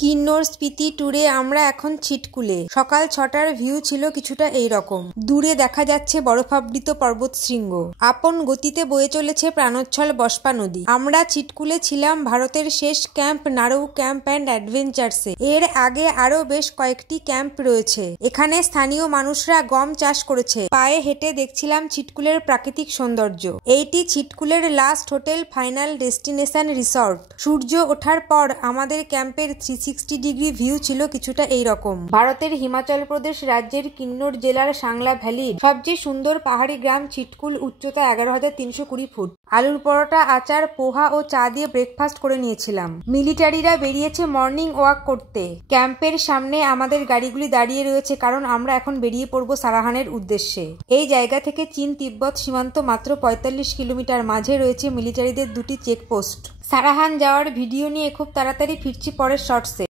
কিন্নর স্পিতি ট্যুরে আমরা এখন ছিটকুলে। সকাল 6টার ভিউ ছিল কিছুটা এইরকম। দূরে দেখা যাচ্ছে বরফাবৃত পর্বতশৃঙ্গ। আপন গতিতে বয়ে চলেছে প্রাণোচ্ছল বস্পা নদী। আমরা ছিটকুলে ছিলাম ভারতের শেষ ক্যাম্প নারৌ ক্যাম্প অ্যান্ড অ্যাডভেঞ্চার্সে। এর আগে আরো বেশ কয়েকটি ক্যাম্প রয়েছে। এখানে স্থানীয় মানুষরা গম চাষ করেছে। পায়ে হেঁটে দেখছিলাম ছিটকুলের প্রাকৃতিক সৌন্দর্য। এইটি ছিটকুলের last hotel final destination resort. সূর্য ওঠার পর আমাদের ক্যাম্পের 360 ডিগ্রি ভিউ ছিল কিছুটা এইরকম। ভারতের হিমাচল প্রদেশ রাজ্যের কিন্নর জেলার সাংলা ভ্যালির সবচেয়ে সুন্দর পাহাড়ি গ্রাম ছিটকুল, উচ্চতা 11,320 ফুট। আলুর পরোটা, আচার, পোহা ও চা দিয়ে ব্রেকফাস্ট করে নিয়েছিলাম। মিলিটারিরা বেরিয়েছে মর্নিং ওয়াক করতে। ক্যাম্পের সামনে আমাদের গাড়িগুলি দাঁড়িয়ে রয়েছে কারণ আমরা এখন বেরিয়ে পড়ব সারাহানের উদ্দেশ্যে। এই জায়গা থেকে চীন তিব্বত সীমান্ত মাত্র 45 কিলোমিটার। মাঝে রয়েছে মিলিটারিদের দুটি চেকপোস্ট। সারাহান যাওয়ার ভিডিও নিয়ে খুব তাড়াতাড়ি ফিরছি পরের শর্টসে।